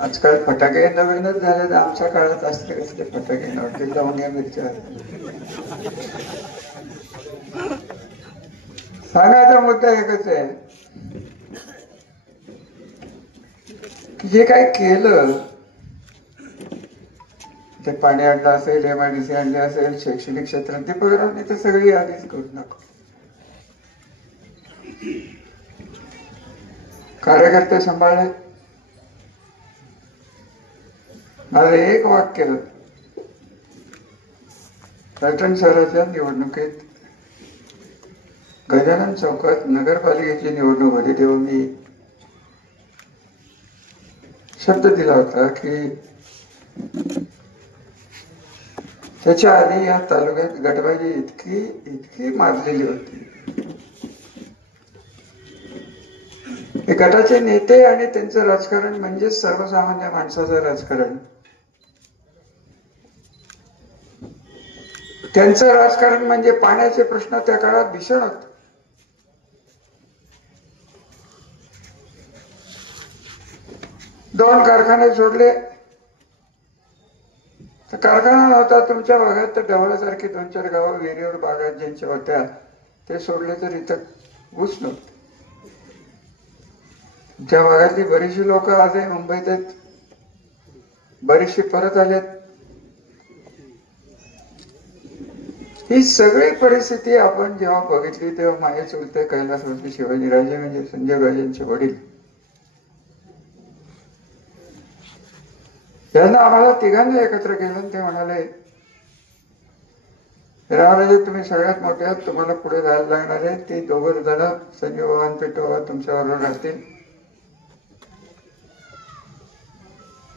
आजकाल फटाके नवीनच झाले. आमच्या काळात असले कसले फटाके नव्हते. लावून या मिरच्या सांगायचा मुद्दा एकच आहे की जे काय केलं ते पाणी आणलं असेल, MIDC आणले असेल, शैक्षणिक क्षेत्रात ते बरोबर तर सगळी आधीच करू नका. कार्यकर्ते सांभाळले. माझं एक वाक्य पैठण शहराच्या निवडणुकीत गजानन चौकात नगरपालिकेची निवडणूक होती तेव्हा मी शब्द दिला होता की त्याच्या आधी या तालुक्यात गटबाजी इतकी माजलेली होती. हे गटाचे नेते आणि त्यांचं राजकारण म्हणजे सर्वसामान्य माणसाचं राजकारण. त्यांचं राजकारण म्हणजे पाण्याचे प्रश्न त्या काळात भीषण होते. दोन कारखाने सोडले तर कारखाना नव्हता तुमच्या भागात तर ढवळासारखी 2-4 गावं विहिरीवर बागात ज्यांच्या होत्या ते सोडले तर इथं ऊस नव्हते. त्या भागातली बरीचशी लोक आजही मुंबईत आहेत, बरीचशी परत आलेत. ही सगळी परिस्थिती आपण जेव्हा बघितली तेव्हा माझे चुलते कैलासवरती शिवाजीराजे म्हणजे संजयराजेंचे वडील यांना आम्हाला तिघांना एकत्र केलं. ते म्हणाले रावराजे तुम्ही सगळ्यात मोठे आहात, तुम्हाला पुढे जायला लागणार आहे. ते दोघं जण संजय वाहन पेटोबा तुमच्याबरोबर राहतील.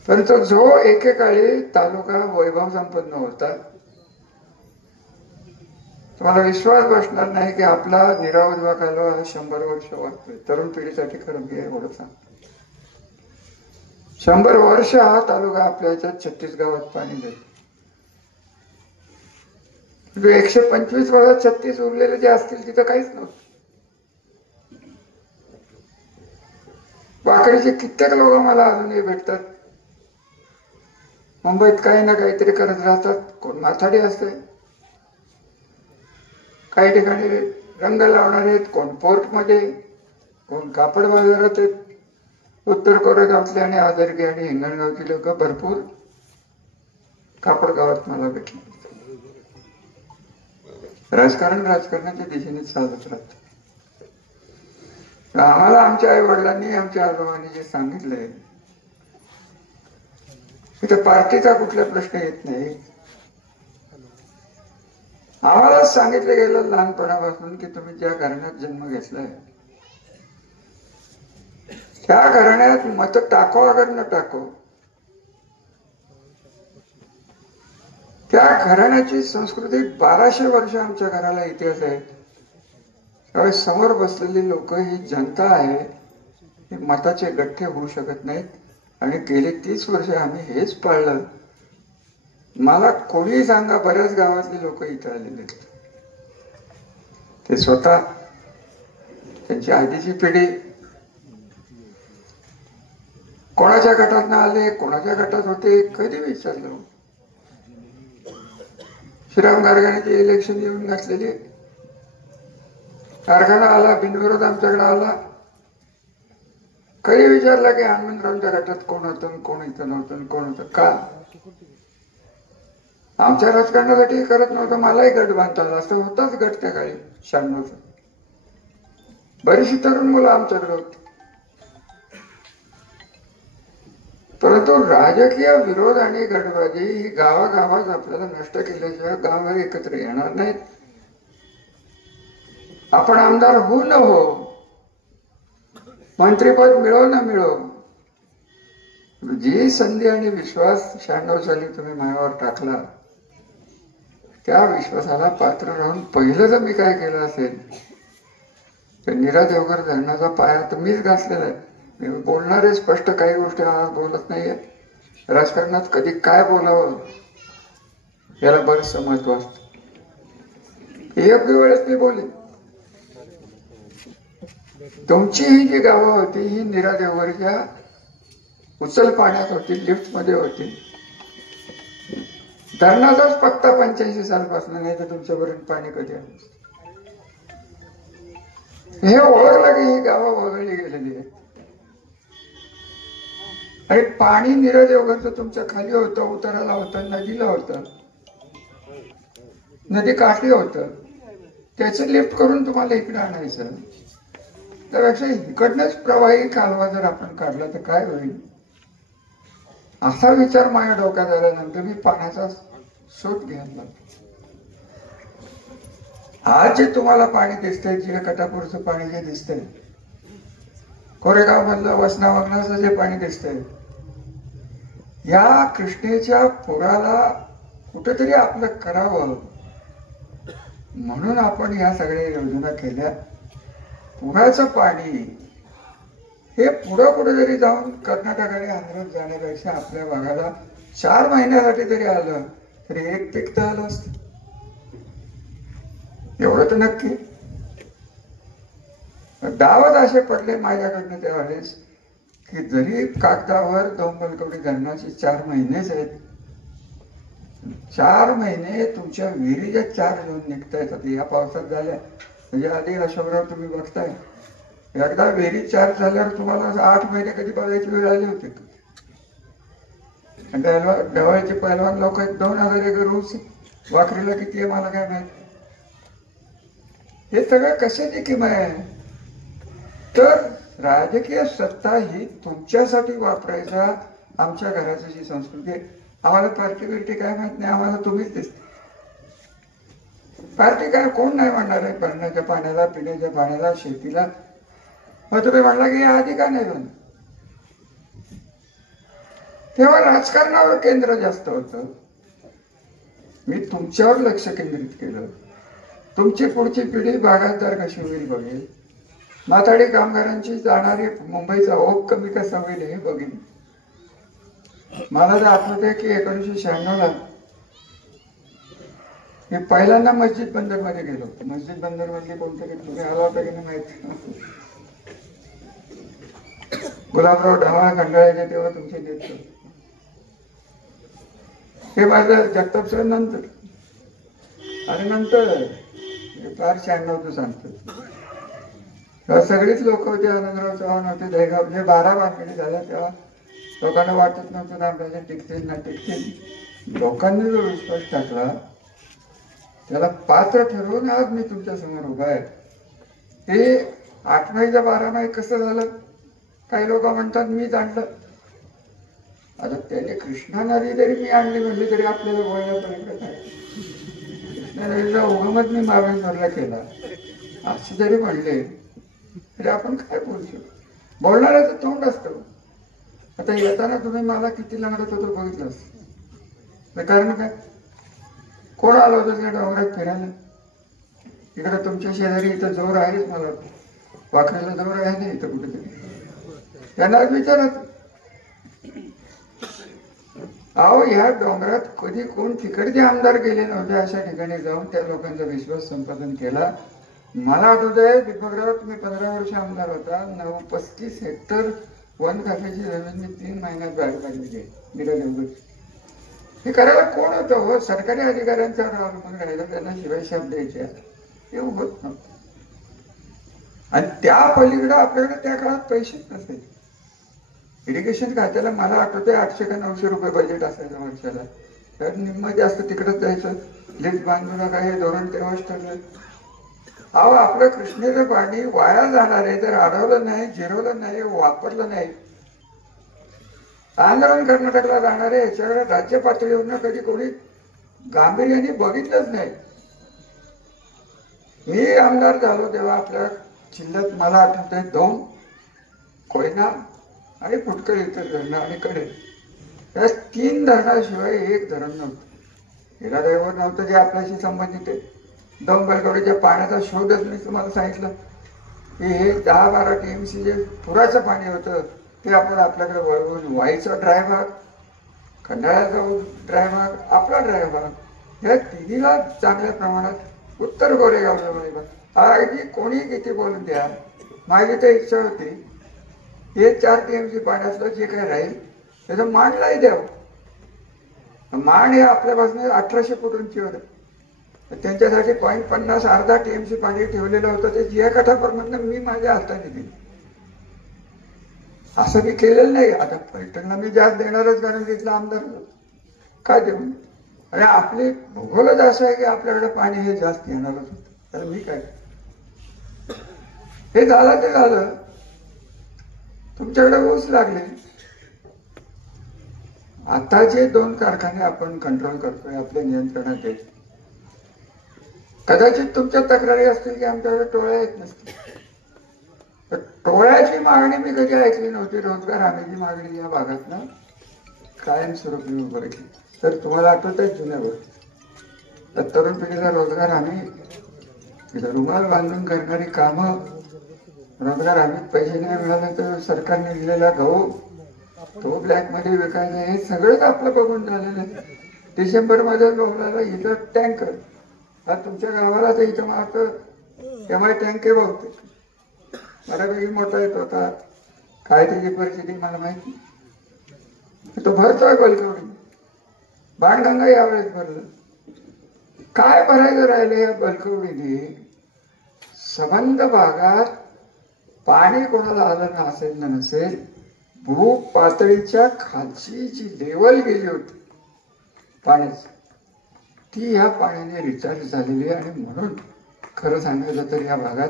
परंतु जो एकेकाळी तालुका वैभव संपन्न होता तुम्हाला विश्वास बसणार नाही की आपला निरावजवा कालवा 100 वर्ष वाटतोय. तरुण पिढीसाठी खरं मी एवढं सांगतो, 100 वर्ष हा तालुका आपल्या याच्यात 36 गावात पाणी देतो. 125 भागात 36 उरलेले जे असतील तिथं काहीच नव्हतं. वाकडीचे कित्येक लोक मला अजूनही भेटतात. मुंबईत काही ना काहीतरी करत राहतात. कोण माथाडी असते, काही ठिकाणी रंग लावणार आहेत, कोण पोर्टमध्ये, कोण कापड बाजारात आहेत. उत्तर कोरेगावातले आणि आदरगी आणि हिंगणगावची लोक भरपूर कापड गावात मला भेटले. राजकारण राजकारणाच्या दिशेने चालत राहत. आम्हाला आमच्या आई वडिलांनी आमच्या आजोबांनी जे सांगितलंय तिथे पार्टीचा कुठला प्रश्न येत नाही. आम्हाला सांगितलं गेलं लहानपणापासून की तुम्ही ज्या घराण्यात जन्म घेतलाय त्या घराण्यात मत टाको अगर न टाको त्या घराण्याची संस्कृती 1200 वर्ष आमच्या घराला इतिहास आहे. त्यावेळेस समोर बसलेली लोक ही जनता आहे, हे मताचे गठ्ठे होऊ शकत नाहीत. आणि गेली 30 वर्ष आम्ही हेच पाळलं. मला कोणी सांगा बऱ्याच गावातली लोक इथे आलेले आहेत. ते स्वतः त्यांची आधीची पिढी कोणाच्या गटात ना आले, कोणाच्या गटात होते कधी विचारलं. श्रीराम गारगाण्याचे इलेक्शन येऊन घातलेले, कारखाना आला बिनविरोध आमच्याकडे आला. कधी विचारला की हनुमंतरावच्या गटात कोण होतं, कोण इथं नव्हतं, कोण होतं. का आमच्या राजकारणासाठी करत नव्हतं. मलाही गट बांधता आला असं होताच गट त्या काळी 96चा. बरीचशी तरुण मुलं आमच्याकडे होती. परंतु राजकीय विरोध आणि गटबाजी ही गावागावात आपल्याला नष्ट केल्याशिवाय गाव एकत्र येणार नाहीत. आपण आमदार हो न हो, मंत्रिपद मिळो न मिळो, जी संधी आणि विश्वास 96 साली तुम्ही माझ्यावर टाकला त्या विश्वासाला पात्र राहून पहिलं जर मी काय केलं असेल तर नीरा देवकर धरणाचा पाया तर मीच घासलेला आहे. मी बोलणारे स्पष्ट काही गोष्टी आज बोलत नाहीये. राजकारणात कधी काय बोलावं याला बरंच महत्व असतं. योग्य वेळेस मी बोलेन. तुमची ही जी गावं होती ही नीरा देवकरच्या उचल पाण्यात होती, लिफ्ट मध्ये होती. धरणाचाच पत्ता 85 सालपासून, नाही तर तुमच्यापर्यंत पाणी कधी आलं. हे ओळखलं की ही गावं वगळली गेलेली आहे. आणि पाणी नीरज देवगरचं तुमच्या खाली होतं, उताराला होतं, नदीला होतं, नदी काठी होतं. त्याचं लिफ्ट करून तुम्हाला इकडे आणायचं. त्यापेक्षा इकडनंच प्रवाही कालवा जर आपण काढला तर काय होईल, असा विचार माझ्या डोक्यात आल्यानंतर मी पाण्याचा शोध घ्यायला लागलो. आज जे तुम्हाला पाणी दिसतंय, जिरकटापूरचं पाणी जे दिसतंय, कोरेगाव मधलं वसना वगनाचं जे पाणी दिसतंय, या कृष्णेच्या पुराला कुठेतरी आपलं करावं म्हणून आपण या सगळ्या योजना केल्या. पुराचं पाणी हे पुढं कुठेतरी जाऊन कर्नाटक आणि आंध्रात जाण्यापेक्षा आपल्या भागाला 4 महिन्यासाठी जरी आलं तरी एक पीक तर आलं असतं. एवढं तर नक्की. दावत असे पडले माझ्याकडनं त्यावेळेस की जरी कागदावर दोंबलकवडी धरणाचे 4 महिनेच आहेत, 4 महिने तुमच्या विहिरीच्या 4 घेऊन निघतायत. आता या पावसात झाल्या म्हणजे आधी अशोकराव तुम्ही बघताय, एकदा विहिरी 4 झाल्यावर तुम्हाला 8 महिने कधी बघायची वेळ आली होती. ढवळचे पहिलवान लोक 2000 एकर ऊस, वाखरीला किती आहे मला काय माहिती. हे सगळं कशाची किंमत आहे. तर राजकीय सत्ता ही तुमच्यासाठी वापरायचा आमच्या घराची जी संस्कृती आहे. आम्हाला पार्टी बिर्टी काय माहित नाही, आम्हाला तुम्हीच दिसते. पार्टी काय कोण नाही म्हणणार आहे पिण्याच्या पाण्याला, पिण्याच्या पाण्याला, शेतीला. मग तुम्ही म्हणला की आधी का नाही बनलं, तेव्हा राजकारणावर केंद्र जास्त होतं. मी तुमच्यावर लक्ष केंद्रित केलं. तुमची पुढची पिढी बागायतदार कशी होईल बघेल, माथाडी कामगारांची जाणारी मुंबईचा ओघ कमी कसा होईल हे बघेन. मला तर आठवत आहे की 1996ला मी पहिल्यांदा मस्जिद बंदर मध्ये गेलो. मस्जिद बंदर मधली कोणतरी तुम्ही आला होता की नाही माहित. गुलाबराव ढावळा खंडाळ्याचे तेव्हा तुमचे नेतृत्व. हे माझं जगताप सर नंतर, आणि नंतर फार 96 सांगतो. तेव्हा सगळीच लोक होते, आनंदराव चव्हाण होते, दहेगाव, म्हणजे 12 बांधणी झाल्या तेव्हा लोकांना वाटत नव्हतं ना आपल्याला टिकतील ना टिकतील. लोकांनी जो विश्वास टाकला त्याला पात्र ठरवून आज मी तुमच्या समोर उभा आहे. ते 8 महिन्याच्या 12 महिने कसं झालं, काही लोक म्हणतात मीच आणलं. आता त्याने कृष्णा नदी जरी मी आणली म्हणली तरी आपल्याला बोलण्यापर्यंत काय. कृष्णा नदीचा उगमच मी मावेंद्रला केला असे जरी म्हणले तरी आपण काय बोलू शकतो. बोलणाऱ्याचं तोंड असतं. आता येताना तुम्ही मला किती लंगडत होतो बघितलं. कारण काय, कोण आलं होतं त्या डोंगरात फिरायला. इकडे तुमच्या शेजारी इथं जोर आहेच, मला वाकड्याला जोर आहे ना इथं कुठेतरी. त्यांना विचारत अहो ह्या डोंगरात कधी कोण तिकडचे आमदार गेले नव्हते, अशा ठिकाणी जाऊन त्या लोकांचा विश्वास संपादन केला. मला आठवत आहे दीपकराव तुम्ही 15 वर्ष आमदार होता, 35 हेक्टर वन खात्याची जमीन मी 3 महिन्यात बाहेर काढली आहे. हे करायला कोण होतं हो, सरकारी अधिकाऱ्यांच्यावर अवलंबून राहिलं, त्यांना शिवाय शब्द द्यायचे हे होत नव्हतं. आणि त्या पलीकडे आपल्याकडे त्या काळात पैसेच नसायचे. इरिगेशन खात्याला मला आठवतंय 800 का 900 रुपये बजेट असायचं वर्षाला. तर निम्म जास्त तिकडेच जायचं. लिफ्ट बांधू नका हे धोरण तेव्हाच ठरलं. अहो आपलं कृष्णेचं पाणी वाया जाणार आहे तर अडवलं नाही, जिरवलं नाही, वापरलं नाही. आंदोलन कर्नाटकला जाणार आहे याच्याकडे राज्य पातळीवरनं कधी कोणी गांभीर्याने बघितलंच नाही. मी आमदार झालो तेव्हा आपल्या जिल्ह्यात मला आठवत आहे 2 कोयना आणि फुटकळ इतर धरणं आणि कडे, या 3 धरणाशिवाय एक धरण नव्हतं. हिरादेवर नव्हतं जे आपल्याशी संबंधित आहे. दोंबलकवडीच्या पाण्याचा शोधच मी तुम्हाला सांगितलं की हे 10-12 TMC जे पुराचं पाणी होतं ते आपण आपल्याकडे वळवून वाईचा ड्राय भाग, खंडाळ्याचा ड्राय भाग, आपला ड्राय भाग, या तिन्हीला चांगल्या प्रमाणात उत्तर गोरेगावचा ड्राय भाग. अगदी कोणी किती बोलून द्या, माझी तर इच्छा होती हे 4 TMC पाण्यातलं जे काही राहील त्याचं मांडलाही द्यावं. मांड हे आपल्यापासून 1800 फूट उंचीवर आहे. त्यांच्यासाठी 0.50 अर्धा टीएमसी पाणी ठेवलेलं होतं. ते जिया कथाप्रमाणे मी माझ्या हाताने दिलं. असं मी केलेलं नाही. आता पर्यटनला मी जास्त देणारच, कारण तिथला आमदार काय देऊ. आणि आपली भूगोलच असं आहे की आपल्याकडे पाणी हे जास्त येणारच होतं. तर मी काय, हे झालं ते झालं. तुमच्याकडे ऊस लागले. आता जे 2 कारखाने आपण कंट्रोल करतोय, आपल्या नियंत्रणात आहेत, कदाचित तुमच्या तक्रारी असतील की आमच्याकडे टोळ्या येत नसतील. तर टोळ्याची मागणी मी कधी ऐकली नव्हती. रोजगार हमीची मागणी या भागातनं कायमस्वरूपी उभं केली. तर तुम्हाला आठवत आहे जुन्या गोष्टी, तर तरुण पिढीला रोजगार हमी, रुमाल बांधून करणारी कामं, रोजगार हमीत पैसे नाही मिळाले तर सरकारने दिलेला गहू तो ब्लॅक मध्ये विकायचा, हे सगळंच आपलं बघून झालेलं आहे. डिसेंबर मध्ये बोलला इथं टँकर, हा तुमच्या गावाला तर इथं मला त्यामुळे टँके बघते बऱ्यापैकी मोठा येत होता. काय त्याची परिस्थिती मला माहिती. तो भरतोय बलकवडी. बाणगंगा यावेळेस भरलं. काय भरायचं राहिलं या बलकवडीने. संबंध भागात पाणी कोणाला आलं असेल ना नसेल, भू पातळीच्या खालची जी लेवल गेली होती पाण्याची, ती या पाण्याने रिचार्ज झालेली आहे. आणि म्हणून खरं सांगायचं तर या भागात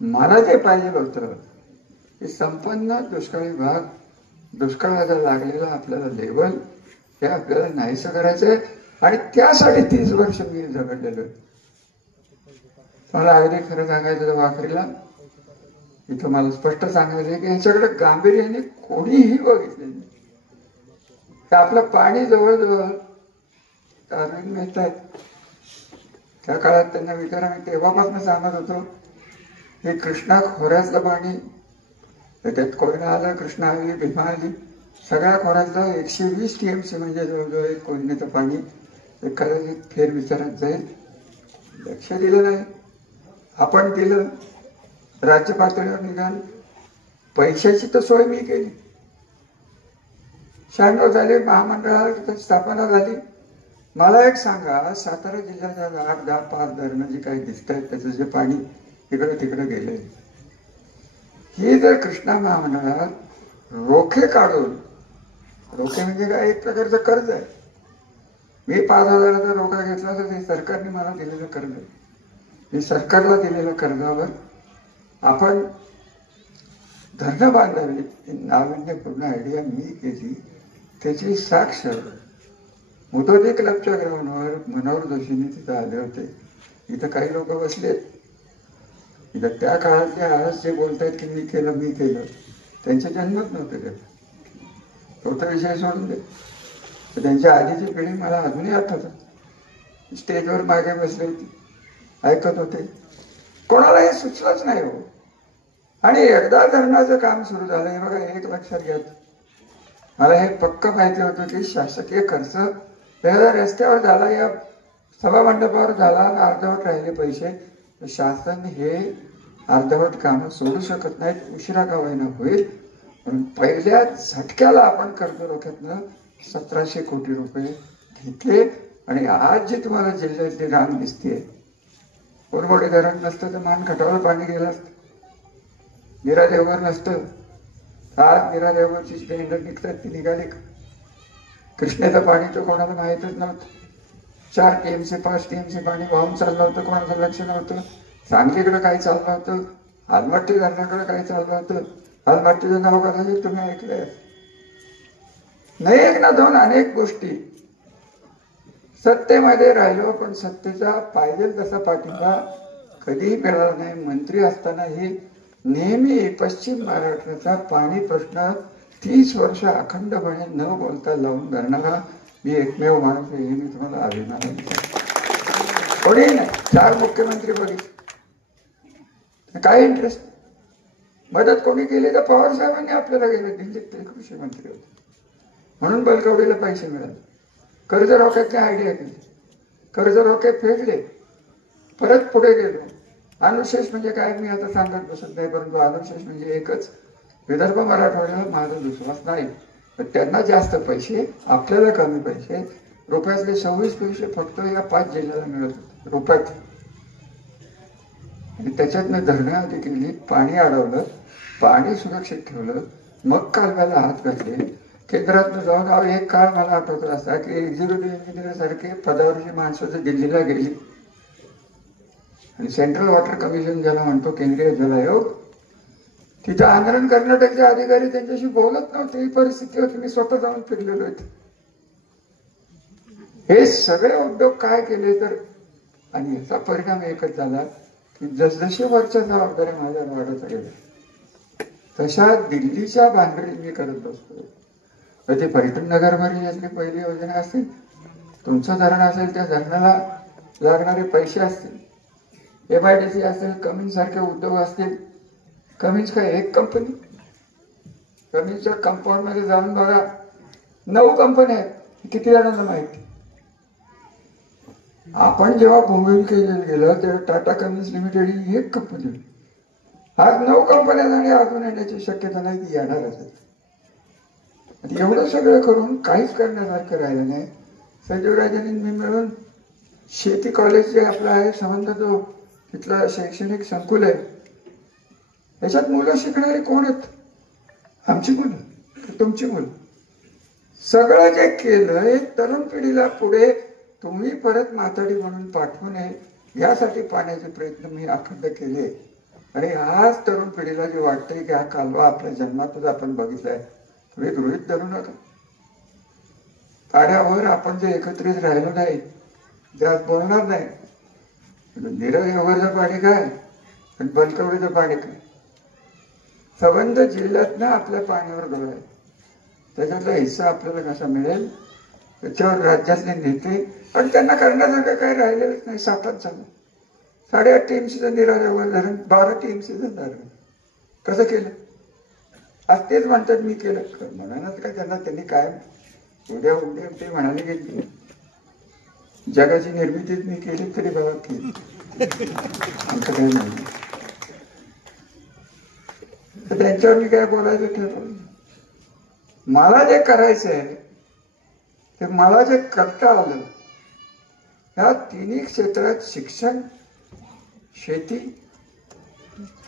मला जे पाहिजे होतं की संपन्न दुष्काळी भाग, दुष्काळाचा लागलेला आपल्याला लेवल, हे आपल्याला नाहीसं करायचंय. आणि त्यासाठी 30 वर्ष मी झगडलेलो आहे. मला अगदी खरं सांगायचं तर वाखरीला इथं मला स्पष्ट सांगायचं की यांच्याकडे गांभीर्याने कोणीही बघितले नाही. आपलं पाणी जवळजवळ अरविंद मेहता त्या काळात त्यांना विचारा, मी तेव्हापासून सांगत होतो हे कृष्णा खोऱ्यातलं पाणी, त्यात कोयना आलं, कृष्णा आली, भीमा आली, सगळ्या खोऱ्यातलं 120 TMC म्हणजे जवळजवळ एक कोयनेचं पाणी कदाचित फेर विचारात जाईल. लक्ष दिलं नाही. आपण दिलं, राज्य पातळीवर निघाल. पैशाची तर सोय मी केली. 96 झाली, महामंडळाची स्थापना झाली. मला एक सांगा, सातारा जिल्ह्याच्या 8, 10, 5 धरणं जी काही दिसत आहेत त्याचं जे पाणी इकडे तिकडे गेलंय, ही जर कृष्णा महामंडळात रोखे काढून, रोखे म्हणजे काय, एक प्रकारचं कर्ज आहे. मी 5,000चा रोखा घेतला तर ते सरकारने मला दिलेलं कर्ज, मी सरकारला दिलेल्या कर्जावर आपण धरणं बांधावी, नाविन्यपूर्ण आयडिया मी केली. त्याची साक्ष मुदोदी क्लबच्या ग्राउंडवर मनोहर जोशींनी तिथं आले होते. इथं काही लोक बसलेत. इथं त्या काळातले आज जे बोलतायत की मी केलं मी केलं, त्यांचे जन्मच नव्हते ते. तो तर विषय सोडून दे. तर त्यांच्या आधीची पिढी मला अजूनही आठवतं. स्टेजवर मागे बसले होते, ऐकत होते. कोणालाही सुचलंच नाही हो. आणि एकदा धरणाचं काम सुरू झालं, हे बघा, एक लक्षात घ्या, मला हे पक्क माहिती होतं की शासकीय खर्च रस्त्यावर झाला, या सभामंडपावर झाला, अर्धवट राहिले पैसे, शासन हे अर्धवट कामं सोडू शकत नाहीत. उशिरा का होईना होईल, म्हणून पहिल्या झटक्याला आपण कर्जरोख्यातनं 1700 कोटी रुपये घेतले. आणि आज जी तुम्हाला जिल्ह्यातली रांग दिसते, कोरबोडे धरण नसतं तर मानखटावला पाणी गेलं असतं, नीरा देवघर नसतं. आज नीरा देवघरची टेंडर निघतात, ती निघाली का? कृष्णेचं पाणी तर कोणाला माहीतच नव्हतं. 4 TMC 5 TMC पाणी वाहून चाललं होतं, कोणाचं लक्ष नव्हतं. सांगलीकडे काही चाललं होतं, आलमट्टी धरणाकडे काही चाललं होतं. आलमट्टीचं नाव कदाचित तुम्ही ऐकलंय नाही, एक ना दोन अनेक गोष्टी. सत्तेमध्ये राहिलो पण सत्तेचा पाहिजे तसा पाठिंबा कधीही मिळाला नाही. मंत्री असतानाही नेहमी पश्चिम महाराष्ट्राचा पाणी प्रश्न 30 वर्ष अखंडपणे न बोलता लावून धरणारा मी एकमेव माणूस आहे. हे मी तुम्हाला अभिमान कोणी नाही. 4 मुख्यमंत्री बघितले, काय इंटरेस्ट. मदत कोणी केली तर पवार साहेबांनी आपल्याला गेले, दिल्लीत ते कृषी मंत्री होते म्हणून बलकवडीला पैसे मिळाले. कर्ज रोख्याची आयडिया केली, कर्ज रोखे फेडले, परत पुढे गेलो. अनुशेष म्हणजे काय मी आता सांगत बसत नाही, परंतु अनुशेष म्हणजे एकच, विदर्भ मराठवाड्याला माझा विश्वास नाही. पण त्यांना जास्त पैसे, आपल्याला कमी पैसे. रुपयातले 26 पैसे फक्त या 5 जिल्ह्याला मिळत होते रुपयात. आणि त्याच्यातनं धरणं आधी केली, पाणी अडवलं, पाणी सुरक्षित ठेवलं, मग कालव्याला हात घातले. केंद्रातनं जाऊन एक काळ मला आठवत असा की एक्झिक्युटिव्ह इंजिनियर सारखे पदावरची माणसं जर दिल्लीला गेली आणि सेंट्रल वॉटर कमिशन ज्याला म्हणतो, केंद्रीय जल आयोग, तिथं आंदोलन कर्नाटकचे अधिकारी त्यांच्याशी बोलत नव्हते. ही परिस्थिती होती. मी स्वतः जाऊन फिरलेलो आहे. हे सगळे उद्योग काय केले तर, आणि याचा परिणाम एकच झाला की जसजशी वरच्या जबाबदाऱ्या माझ्या वाढत गेल्या तशा दिल्लीच्या भानगडी मी करत बसतो. ते पर्यटन नगरमध्ये यातली पहिली योजना असेल, तुमचं धरण असेल, त्या धरणाला लागणारे पैसे असतील, MIDC असेल, कमिन्स सारखे उद्योग असतील. कमिन्स काय एक कंपनी? कमिन्सच्या कंपाऊंड मध्ये जाऊन बघा, 9 कंपन्या आहेत. किती जणांना माहिती? आपण जेव्हा भूमिहीन केलेलं गेलं तेव्हा टाटा कमिन्स लिमिटेड ही एक कंपनी. आज 9 कंपन्या आणि अजून येण्याची शक्यता नाही, ती येणारच आहे. एवढं सगळं करून काहीच करण्यासारखं राहिलं नाही. संजीवराजांनी मी मिळून शेती कॉलेज जे आपलं आहे संबंध, जो तिथला शैक्षणिक संकुल आहे, याच्यात मुलं शिकणारी कोण आहेत? आमची मुलं, तुमची मुलं. सगळं जे केलं तरुण पिढीला पुढे तुम्ही परत माथाडी म्हणून पाठवू नये यासाठी पाण्याचे प्रयत्न मी अखंड केले. आणि आज तरुण पिढीला जे वाटतंय की हा कालवा आपल्या जन्मातच आपण बघितलाय, तुम्ही गृहीत धरू नका. काड्यावर आपण जे एकत्रित राहिलो नाही, त्यात बोलणार नाही. नीरज एवढं पाणी काय आणि बलकवडीचं पाणी काय? संबंध जिल्ह्यातनं आपल्या पाण्यावर डोळा आहे. त्याच्यातला हिस्सा आपल्याला कसा मिळेल त्याच्यावर राज्यातले नेते, आणि त्यांना करण्यासारखं काही राहिलेलंच नाही. 7 झालं, 8.5 TMCचं नीराजावर धरण, 12 TMCचं धरण कसं केलं? आज तेच म्हणतात मी केलं. म्हणालाच काय त्यांना? त्यांनी काय उद्या ते म्हणाले की जगाची निर्मितीच मी केली तरी बघा केली, आमचं काही नाही. तर त्यांच्यावर मी काय बोलायचं ठरवलं. मला जे करायचंय ते मला जे करता आलं, ह्या तिन्ही क्षेत्रात शिक्षण, शेती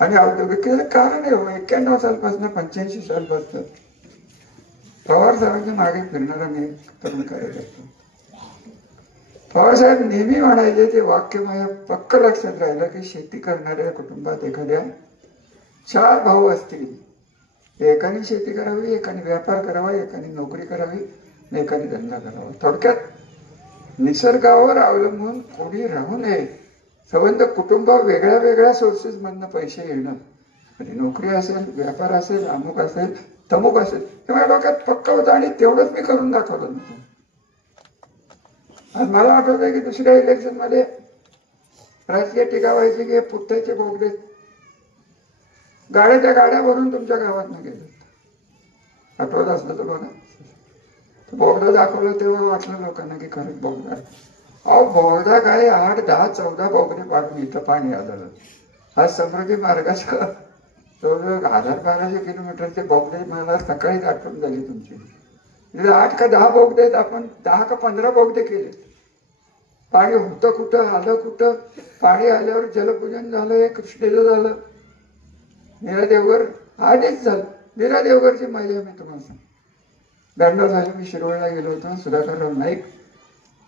आणि औद्योगिक कारण आहे. 91 सालपासून 85 सालपासून पवार साहेबांच्या मागे फिरणारा मी तरुण कार्यकर्ता. पवार साहेब नेहमी म्हणायचे, ते वाक्य माझ्या पक्क लक्षात राहिलं की शेती करणाऱ्या कुटुंबात एखाद्या 4 भाऊ असतील, एकाने शेती करावी, एकाने व्यापार करावा, एकाने नोकरी करावी, एकाने धंदा करावा. थोडक्यात निसर्गावर अवलंबून कोणी राहू नये. संबंध कुटुंब वेगळ्या वेगळ्या सोर्सेस मधनं पैसे येणं, आणि नोकरी असेल, व्यापार असेल, अमुक असेल, तमुक असेल, हे माझ्या डोक्यात पक्क होतं. आणि तेवढंच मी करून दाखवलं नव्हतं. आज मला आठवतंय की दुसऱ्या इलेक्शन मध्ये राजकीय टीका व्हायची की पुत्त्याचे बोगदे, गाड्याच्या गाड्या भरून तुमच्या गावात गेले. आठवत असलं तर बघा. बोगदा दाखवलं तेव्हा वाटलं लोकांना की खरंच बोगदा. अहो बोगदा काय 8, 10, 14 बोगदे पाडून इथं पाणी आलं. हा समृद्धी मार्गाचा जवळजवळ 1000-1200 किलोमीटरचे बोगदे मला सकाळीच आठवण झाली तुमची. 8 का 10 बोगदे आहेत, आपण 10 का 15 बोगदे केले. पाणी होतं कुठं, आलं कुठं? पाणी आल्यावर जलपूजन झालं, कृष्णेचं झालं, नीरा देवघर आधीच झालं. नीरा देवघरची माहिती मी तुम्हाला सांग. 92 साली मी शिरोळला गेलो होतो. सुधाकरराव नाईक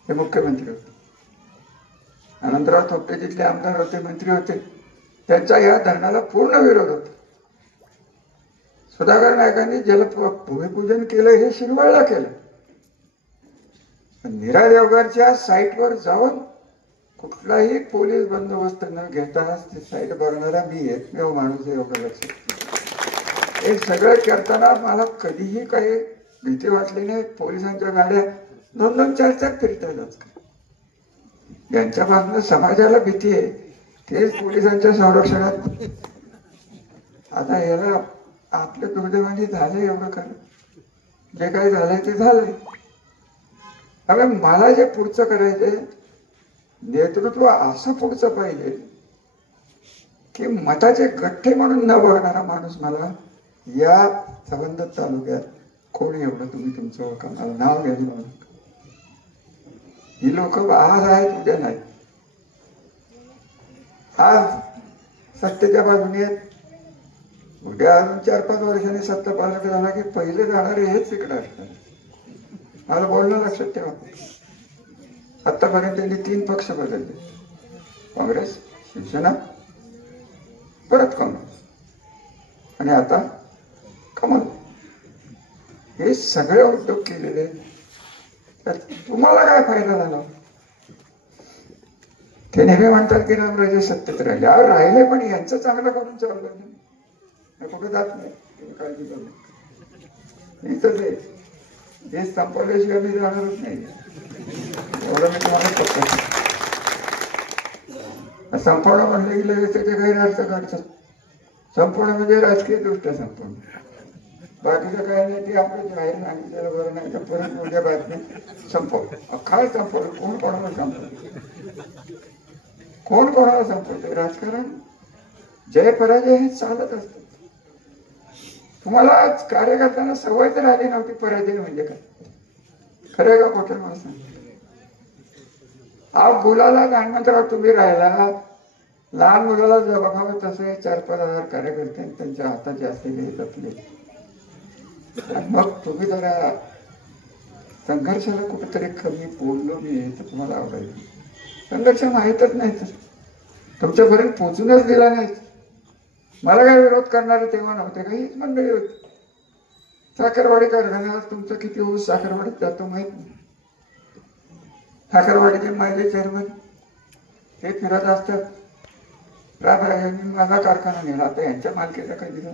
हे मुख्यमंत्री होते, अनंतराव थोपटे तिथले आमदार होते, मंत्री होते. त्यांचा या धरणाला पूर्ण विरोध होता. सुधाकर नायकांनी भूमिपूजन केलं, हे शिरवळला केलं. नीरा देवघरच्या साईटवर जाऊन कुठलाही पोलीस बंदोबस्त न घेता ती साईट बघणारा मी एकमेव माणूस आहे, एवढं लक्षात. हे सगळं करताना मला कधीही काही भीती वाटली नाही. पोलिसांच्या गाड्या 2-2, 4-4 फिरतातच. ज्यांच्यापासून समाजाला भीती आहे तेच पोलिसांच्या संरक्षणात. आता याला आपल्या दुर्दैवाने झालंय एवढं खरं. जे काही झालंय ते झालंय. अगं मला जे पुढचं करायचंय, नेतृत्व असं पुढचं पाहिजे की मताचे गठ्ठे म्हणून न बघणारा माणूस मला या संबंध तालुक्यात कोण एवढं तुम्ही तुमचं ओळखा, मला नाव घ्यायला. ही लोक आज आहेत उद्या नाही. आज सत्तेच्या बाजूने आहेत, उद्या अजून 4-5 वर्षांनी सत्ता पालट झाला की पहिले जाणारे हेच इकडे असणार. मला बोलणं लक्षात ठेवा. आतापर्यंत त्यांनी 3 पक्ष बदलले, काँग्रेस, शिवसेना, परत काँग्रेस आणि आता कमल. हे सगळे उद्योग केलेले, तर तुम्हाला काय फायदा झाला? ते नेहमी म्हणतात की रामराजे सत्तेत राहिले. राहिले पण यांचं चांगलं करून चाललं, कुठे जात नाही. तुम्ही काळजी करू. इथंच आहे, हे संपवल्याशिवाय मी जाणारच नाही. एवढं मी तुम्हाला पक्का. संपवणं म्हणलं की लगेच त्याचे गैरअर्थ काढतात. संपवणं म्हणजे राजकीय दृष्ट्या संपवणं, बाकीचं काय नाही. ते आपलं जाहीर सांगितलेलं बरं नाही तर परत उद्या बातमी संपवलं. काय संपवलं? कोण कोणाला संपवलं? कोण कोणाला संपवतं? राजकारण जय पराजय हे चालत असतं. तुम्हाला आज कार्यकर्त्यांना सवय तर आली नव्हती पराजय म्हणजे काय. खरं का खोटं मला सांग. हा मुलाला लहानपणात तुम्ही राहिला, लहान मुलाला बघावं तसे 4-5 हजार कार्यकर्ते त्यांच्या हाताचे असलेले जपले. मग तुम्ही जरा संघर्षाला कुठेतरी कमी बोललो मी तर तुम्हाला आवडेल. संघर्ष माहीतच नाही तर तुमच्यापर्यंत पोचूनच दिला नाही. मला काय विरोध करणारे तेव्हा नव्हते, काहीच मंडळी होती. साखरवाडी कारखाना तुमचं किती ऊस साखरवाडीत जातो माहित नाही. साखरवाडीचे मायले चेअरमन हे फिरत असतात, माझा कारखाना नेला, आता यांच्या मालकीचा काही दिला.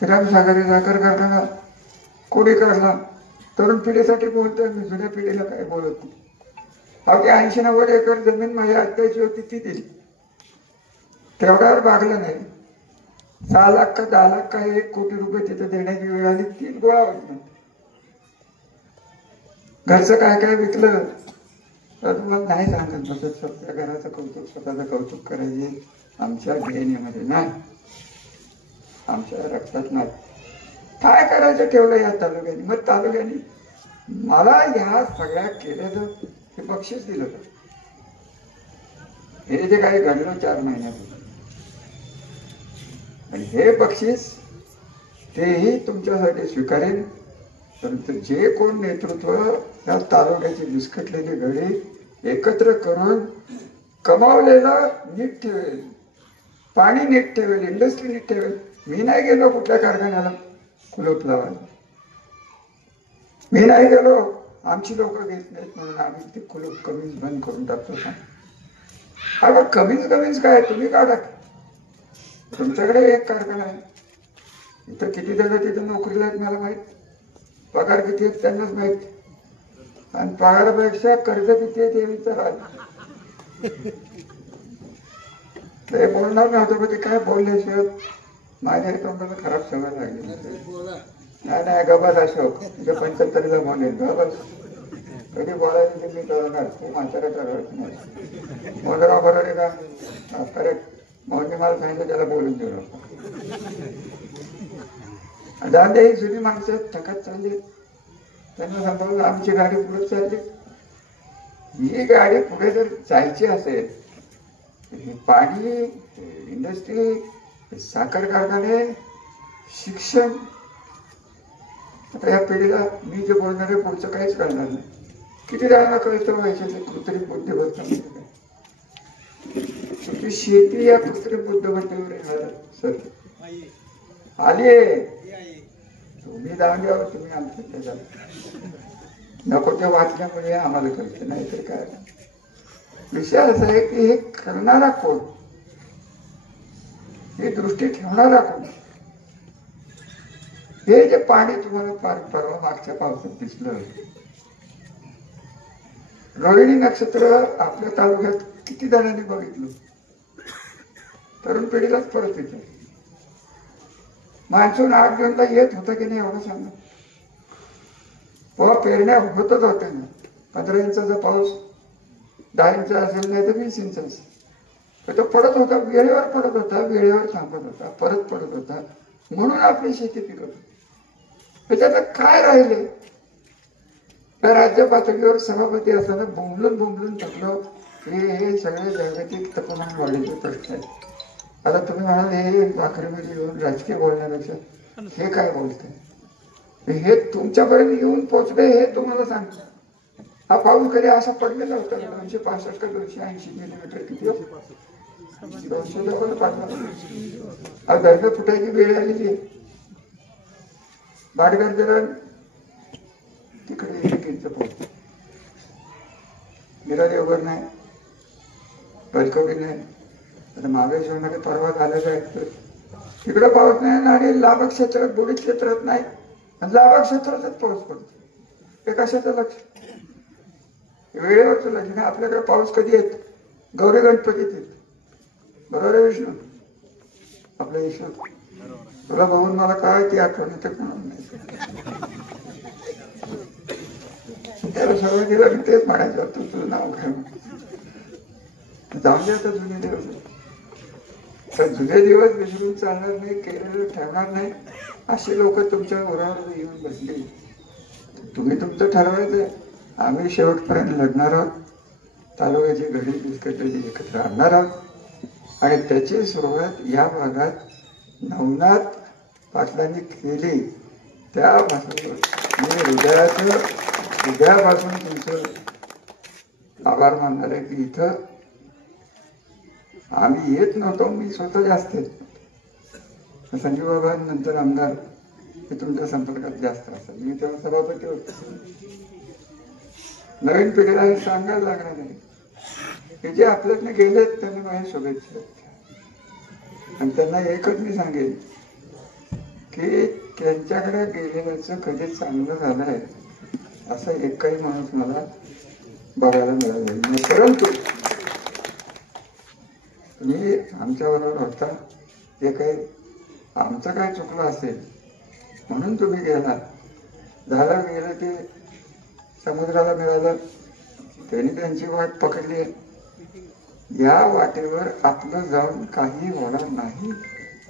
श्रीरामसागरी साखर कारखाना कोणी काढला? तरुण पिढीसाठी बोलतोय मी, जुन्या पिढीला काय बोलत नाही. अवघी 80-90 एकर जमीन माझ्या आत्याची होती, ती दिली. तेवढ्यावर भागलं नाही. 6 लाख का 10 लाख का 1 कोटी रुपये तिथे देण्याची वेळ आली, 3 गोळा होत नाही. घरचं काय काय विकलं तर तुम्हाला नाही सांगत बसत. स्वतः घराचं कौतुक, स्वतःचं कौतुक करायचे आमच्या DNA मध्ये नाही, आमच्या रक्तात नाही. काय करायचं ठेवलं या तालुक्याने. मग तालुक्याने मला ह्या सगळ्या केल्याचं हे बक्षीस दिलं होतं. हे जे काही घडलं 4 महिन्यात, आणि हे बक्षीस तेही तुमच्यासाठी स्वीकारेन. परंतु जे कोण नेतृत्व या तालुक्याची विस्कटलेली घडी एकत्र करून कमावलेलं नीट ठेवेल, पाणी नीट ठेवेल, इंडस्ट्री नीट ठेवेल. मी नाही गेलो कुठल्या कारखान्याला कुलूप लावायला, मी नाही गेलो. आमची लोक घेत नाहीत म्हणून आम्ही ते कुलूप कमीच बंद करून टाकतो. अगं कमीच काय, तुम्ही काढा. तुमच्याकडे एक कारखाना आहे, इथं किती जण तिथं नोकरीला आहेत मला माहित, पगार किती आहेत त्यांनाच माहित, आणि पगारापेक्षा कर्ज किती आहे ते विचारा. ते बोलणार नव्हतं, पण ते काय बोलल्याशिवाय माझ्या तोंडाला खराब सवय लागली. नाही गबास अशोक तुझ्या 75ला बोलेल, गबास कधी बोलायचं ते मी करणार. ते म्हाताऱ्याचा रस नाही. मोदराव बरोबर का करेक्ट. मोहनने मला सांगितलं त्याला बोलून देऊ नका. दादा ही जुनी माणसं थकत चालली, त्यांना सांभाळून आमची गाडी पुढे चालली. ही गाडी पुढे जर जायची असेल, पाणी, इंडस्ट्री, साखर कारखाने, शिक्षण, आता या पिढीला मी जे बोलणार आहे पुढचं काहीच कळणार नाही. किती जणांना कळतं व्हायचं कृत्रिम बुद्धिमत्ता म्हणजे काय. तुमची शेती या कृत्रिम बुद्धिमत्तेवर येणार सर आलीये. तुम्ही जाऊन द्यावं, तुम्ही आमच्या त्याच्यात नको त्या वाचण्यामुळे आम्हाला कळतं. नाही तर काय विषय असा आहे की हे करणारा कोण, ही दृष्टी ठेवणारा कोण. हे जे पाणी तुम्हाला परवा मागच्या पावसात दिसलं, रोहिणी नक्षत्र आपल्या तालुक्यात किती जणांनी बघितलं. तरुण पिढीलाच परत येतो. मान्सून 8 जूनला येत होतं की नाही एवढं सांगा. पेरण्या होतच होत्या ना. 15 इंचाचा पाऊस, 10 इंच असेल नाही तर 20 इंच असेल. तो पडत होता, वेळेवर पडत होता, वेळेवर थांबत होता, परत पडत होता, म्हणून आपली शेती पिकत होती. त्याच्यात काय राहिले? तर राज्य पातळीवर सभापती असताना बोंबलून थकलो. हे सगळे जागतिक तापमान वाढीचे प्रश्न आहेत. आता तुम्ही म्हणाल हे वाकरीमध्ये येऊन राजकीय बोलण्यापेक्षा हे काय बोलतंय, हे तुमच्यापर्यंत येऊन पोचले हे तुम्हाला सांगतो. हा पाऊस कधी असा पडलेला होता 265 का 280 मिलीमीटर किती 200 लोकांना पाठवा. धरणं फुटायची वेळ आलेली आहे. बाडगर धरण तिकडे 1 इंच पाऊस, मीरा देवघर नाही, बलकवडी नाही. आता महाबळेश्वरमध्ये परवा झालेला आहे तिकडे पाऊस नाही आणि लाभक क्षेत्रात बुडीत क्षेत्रात नाही, लाभक क्षेत्रातच पाऊस पडतो. हे कशाचं लक्ष? वेळेवरचं लक्ष नाही. आपल्याकडे पाऊस कधी येत? गौरी गणपतीत येत. बरोबर आहे विष्णू? आपल्या विष्णू तुला बघून मला काय ती आठवण येते म्हणून नाही. त्याला सुरुवातीला मी तेच म्हणायचं होतं, तुझं नाव काय जाऊन द्या आता जुने दिवस. तर जुने दिवस विसरून चालणार नाही, केलेलं ठेवणार नाही. अशी लोक तुमच्या उरावर येऊन बसली. तुम्ही तुमचं ठरवायचं, आम्ही शेवटपर्यंत लढणार आहोत. तालुक्याची घडी बिस्कटाची एकत्र आणणार आहोत आणि त्याची सुरुवात या भागात नवनाथ पाटलांनी केली. त्यापासून मी हृदयापासून तुमचं आभार मानणार आहे की इथं आम्ही येत नव्हतो. मी स्वतः जास्त येत. संजीव बाबा नंतर आमदार हे तुमच्या संपर्कात जास्त असतात. मी तेव्हा सभापती होतो. नवीन पिढीला हे सांगायला लागणार नाही. हे जे आपल्यातनं गेलेत त्यांना माझ्या शुभेच्छा. आणि त्यांना एकच मी सांगेन की त्यांच्याकडे गेलेल्याचं कधी चांगलं झालं आहे असं एकही माणूस मला बघायला मिळालं नाही. परंतु मी आमच्याबरोबर होता, जे काही आमचं काय चुकलं असेल म्हणून तुम्ही गेला, झालं गेलं ते समुद्राला मिळालं, त्यांनी त्यांची वाट पकडली. या वाटेवर आपलं जाऊन काही होणार नाही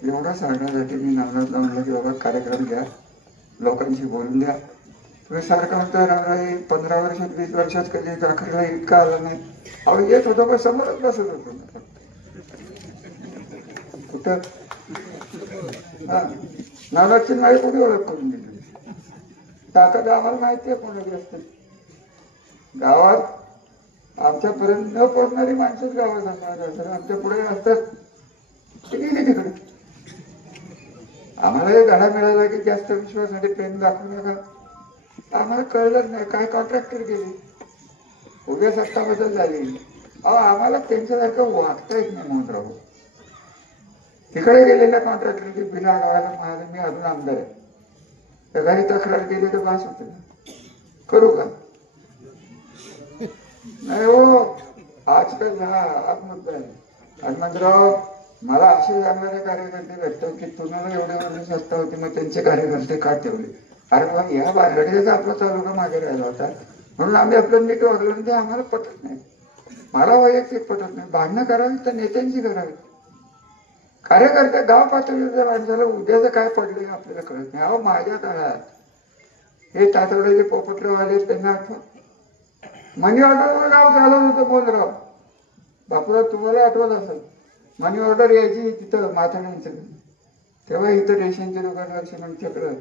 एवढं सांगण्यासाठी मी नामराज म्हणलं की बाबा कार्यक्रम घ्या, लोकांशी बोलून द्या. तुम्ही सारखं म्हणता रामराई 15 वर्षात 20 वर्षात कधी दाखवला इतका आला नाही. अहो येत होतो पण समोरच बसत होतो ना. कुठं हा नानाची नाही कोणी ओळख करून दिली. आता आम्हाला माहिती आहे कोणाची असते गावात. आमच्यापर्यंत न पोहोचणारी माणसंच गावात असणार. आमच्या पुढे असतात ते गेली तिकडे. आम्हाला हे धडा मिळाला की जास्त विश्वासाने प्रेम दाखवू नका. आम्हाला कळलंच नाही काय कॉन्ट्रॅक्टर गेली, उद्या सत्ता बदल झाली. अहो आम्हाला त्यांच्यासारखं वागता येत नाही म्हणून राहू. तिकडे गेलेल्या कॉन्ट्रॅक्टरची बिलं अडवायला म्हणाले मी अजून आमदार आहे, त्या घरी तक्रार केली तर बास होते. करू का? नाही हो, आजकाल हा मुद्दा आहे. हनुमंतराव मला असे जाणारे कार्यकर्ते भेटतात की तुम्हाला एवढे वर्ष सत्ता होती मग त्यांचे कार्यकर्ते का ठेवले? अरे मग या भानगडीचा आपला तालुका मागे राहिला होता म्हणून आम्ही आपलं नीट वागलो. ते आम्हाला पटत नाही, मला वैयक्तिक पटत नाही. भांडणं करावी तर नेत्यांची करावी. कार्यकर्ते गाव पातळीवर माणसाला उद्याचं काय पडलं आपल्याला कळत नाही. अहो माझ्या काळात हे तातवड्याचे पोपटराव आले त्यांना आठवत, मनी ऑर्डरवर गाव चालवत होतं बोलराव. बापूराव तुम्हाला आठवत असेल, मनी ऑर्डर यायची तिथं माथाड्यांचं. तेव्हा इथं रेशनच्या दुकानावर सिमेंटच्याकडं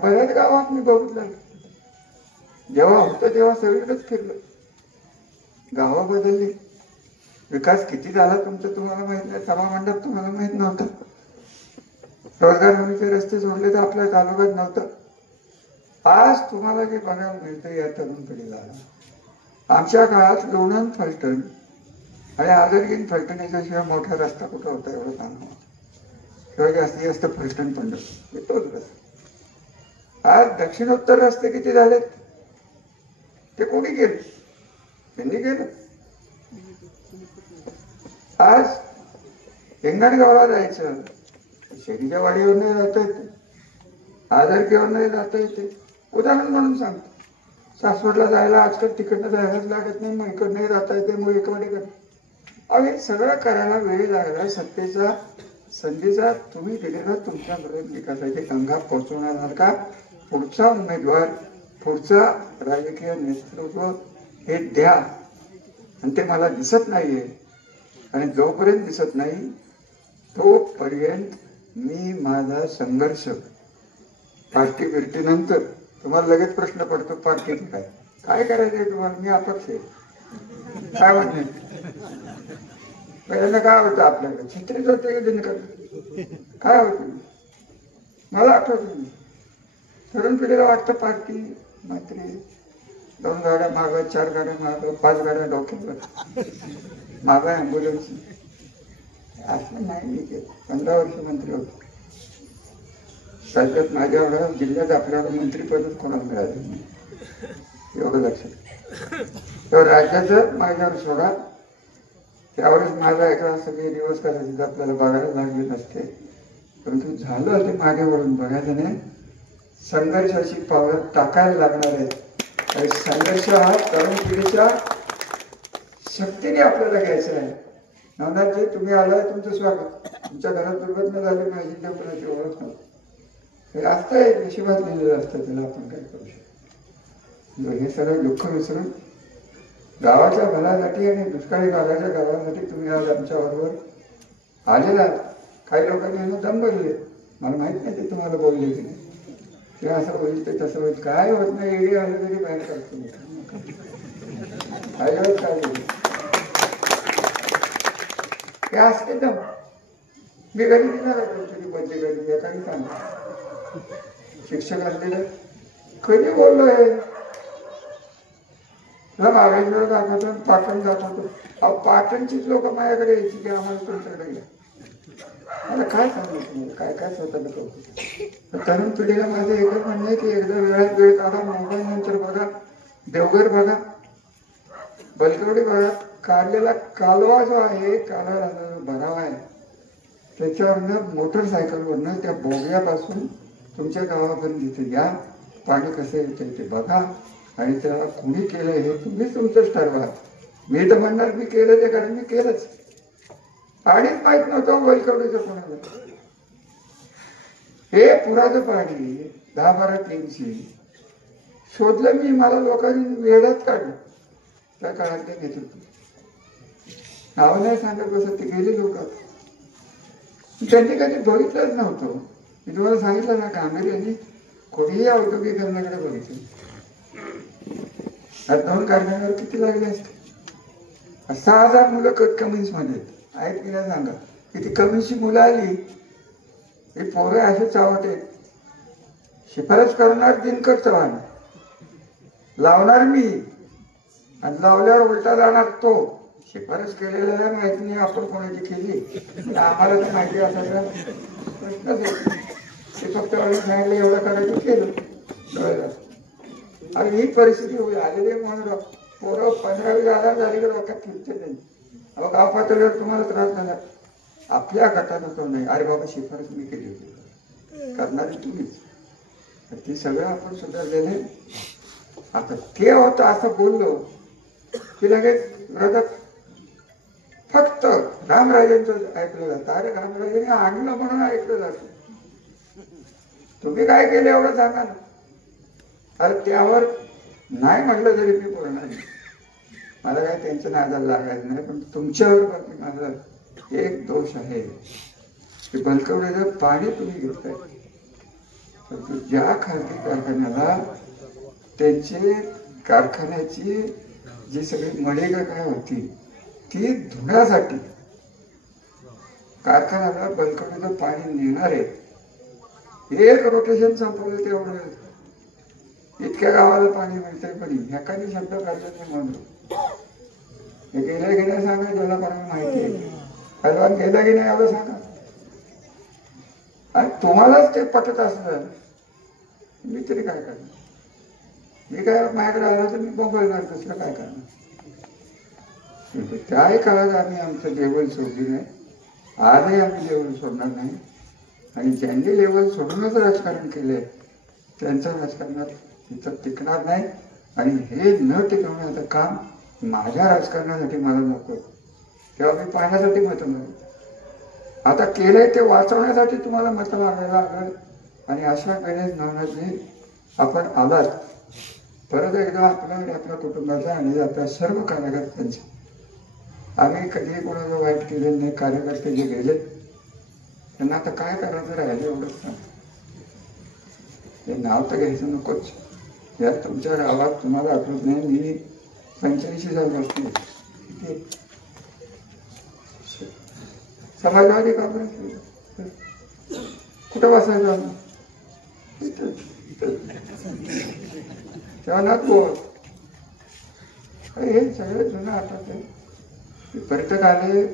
बऱ्याच गावात मी बघितलं. जेव्हा होतं तेव्हा सगळीकडेच फिरलं. गावं बदलली. विकास किती झाला तुमचं तुम्हाला माहित नाही, सभामंडप तुम्हाला माहित नव्हतं. रोजगार हमीचे रस्ते सोडले तर आपल्या तालुक्यात नव्हतं. आज तुम्हाला जे बघायला मिळतं या तरुण पिढीला, आमच्या काळात लोणंद फलटण आणि आदरगीन फलटणीच्या शिवाय मोठा रस्ता कुठं होता एवढं सांगा. शिवाय जास्तीत जास्त फलटण पंढरपूर तोच रस्ता. आज दक्षिणोत्तर रस्ते किती झालेत ते कोणी केले? त्यांनी केलं. आज हिंगणगावला जायचं, शेरीच्या वाडीवर नाही जाता येते, आदरकीवर नाही जाता येते. उदाहरण म्हणून सांगतो, सासवडला जायला आजकाल तिकडनं जायलाच लागत नाही, मग इकडनंही जाता येते, मग इकडे कर. अहो हे सगळं करायला वेळ लागला. सत्तेचा संधीचा तुम्ही दिलेला तुमच्या विकासाची गंगा पोहोचवणार का? पुढचा उमेदवार, पुढचा राजकीय नेतृत्व हे द्या. आणि ते मला दिसत नाहीये. आणि जोपर्यंत दिसत नाही तोपर्यंत मी माझा संघर्ष पार्टी बिर्टीनंतर तुम्हाला लगेच प्रश्न पडतो पार्टी काय काय करायचंय तुम्हाला? मी अपक्ष आहे. काय म्हणणे पहिल्यांदा काय होतं आपल्याकडे छत्रीच होते दिनकर काय होतं मला आठवत नाही. तरुण पिढीला वाटतं पार्टी मंत्री 2 गाड्या माग, 4 गाड्या माग, 5 गाड्या डोक्यावर माग ॲम्ब्युलन्स असं नाही. मी केलं 15 वर्ष मंत्री होतो. राज्यात माझ्या एवढ्या जिल्ह्यात आपल्याला मंत्रीपदच कोणाला मिळालं नाही एवढं लक्षात. तर राज्याचं माझ्यावर सोडा. त्यावेळेस माझा एका सगळे दिवस कदाचित आपल्याला बघायला लागले नसते. परंतु झालं ते मागे वळून बघायचं नाही. संघर्षाची पावलं टाकायला लागणार आहे. आणि संघर्ष हा तरुण पिढीच्या शक्तीने आपल्याला घ्यायचा आहे. नवनाथजी तुम्ही आलाय, तुमचं स्वागत. तुमच्या घरात दुर्घटना झाली माझी देवपणाची ओळख नव्हती. हे असतंय नशिबात लिहिलेलं असतं, त्याला आपण काय करू शकतो. हे सगळं दुःख विसरून गावाच्या भल्यासाठी आणि दुष्काळी भागाच्या गावासाठी तुम्ही आज आमच्या बरोबर आलेला. काही लोकांनी यांना दम भरले. मला माहित नाही ते तुम्हाला बोलले की नाही. ते असं होईल ते तसं होईल. काय होत नाही. एडी आलं तरी बाहेर काढतो. काय होईल हे असते दम. मी घरी दिला तुझी बंदी कधी एखादी सांग शिक्षकांनी कधी बोललोय ना महाबळेश्वर दाखवतो, पाटण दाखवतो. अहो पाटणचीच लोक माझ्याकडे यायची की आम्हाला तुमच्याकडे घ्या. मला काय सांगू तुम्हाला काय काय स्वतःला कळतो. तरुण पिढीला माझं एकच म्हणणं आहे की एकदा वेळात वेळ काढा. मोबाईल नंतर बघा, देवघर बघा, बलकवडी बघा. काढलेला कालवा जो आहे, कालवा भरावा आहे, त्याच्यावरनं मोटरसायकलवरनं त्या बोगयापासून तुमच्या गावापर्यंत इथे या. पाणी कसं येतं ते बघा. आणि त्याला कोणी केलं हे तुम्हीच तुमचंच ठरवा. मी तर म्हणणार मी केलं ते कारण मी केलंच. पाणीच माहित नव्हतं वैलकवडीचं कोणाला. हे पुराचं पाणी 10-12 टीमची शोधलं मी. मला लोकांनी वेळात काढलं त्या काळातल्या नेतृत्व. नाव नाही सांगत बसत ते गेले लोक. त्यांनी कधी बघितलंच नव्हतं. मी तुम्हाला सांगितलं ना कांबेर यांनी कोणीही औद्योगिकरणाकडे बघितलं. आज 2 कारखान्यावर किती लागले असते. 6,000 मुलं कमिन्स मध्ये आहेत की नाही सांगा. किती कमिन्सची मुलं आली. हे पोरं असे चावटे. शिफारस करणार दिनकर चव्हाण, लावणार मी, आणि लावल्यावर उलटा जाणार तो. शिफारस केलेल्या माहिती नाही आपण कोणाची केली आम्हाला तर माहिती असायला प्रश्नच येतो. ते फक्त सांगितलं एवढं करायचं केलं. आणि ही परिस्थिती होईल आलेली म्हणून पोरं 15-20 झाली की डोक्यात फिरते नाही. अहो गाव पातळीवर तुम्हाला त्रास झाला. आपल्या गटानं तो नाही. अरे बाबा शिफारस मी केली होती, करणारी तुम्हीच. ते सगळं आपण सुधारलेले. आता ते होतं असं बोललो की लगेच विरोधात फक्त रामराजेंचं ऐकलं जातं. अरे रामराजेने आणलं म्हणून ऐकलं जातं. तुम्ही काय केलं एवढं सांगा ना. अरे त्यावर नाही म्हटलं तरी मी बोलणार नाही. मला काय त्यांच्या नादाला लागायचं नाही. पण तुमच्यावर बाकी माझा एक दोष आहे की बलकवडीचं पाणी तुम्ही घेताय. तर ज्या खाजगी कारखान्याला त्यांची कारखान्याची जी सगळी मडेगा काय होती ती धुण्यासाठी कारखान्याला बलकवडीचं पाणी नेणार आहे. एक रोटेशन संपवलं तेवढं इतक्या गावाला पाणी मिळतंय. पण एखादी शब्द काढला नाही म्हणून हे गेल्या गेल्या सांगा. ज्याला कोणाला माहिती आहे हलवान गेला की नाही एवढं सांगा. आणि तुम्हालाच ते पटत असलं मी तरी काय करणार. मी काय माझ्याकडे आलो तर मी बोंबलणार. दुसरं काय करणार. त्याही काळात आम्ही आमचं लेवल सोडली नाही. आजही आम्ही लेवल सोडणार नाही. आणि ज्यांनी लेवल सोडूनच राजकारण केलंय त्यांचं राजकारणात तिथं टिकणार नाही. आणि हे न टिकवण्याचं काम माझ्या राजकारणासाठी मला नको. तेव्हा मी पाहण्यासाठी मत आता केलंय ते वाचवण्यासाठी तुम्हाला मतं मागायला लागल. आणि अशा गणेश नानाजी आपण आलात. परत एकदा आपल्याकडे आपल्या कुटुंबाच्या आणि आपल्या सर्व कार्यकर्त्यांच्या, आम्ही कधीही कोणाला वाईट केलेलं नाही. कार्यकर्ते जे गेले त्यांना आता काय करायचं राहिलं एवढंच ना. हे नाव तर घ्यायचं नकोच. या तुमच्या गावात तुम्हाला आठवत नाही, मी 85 झालो असते. समाजवादी काँग्रेस कुठं बसायचं तेव्हा ना बोल. हे सगळे जुनं आठवत आहे. पर्यटक आले,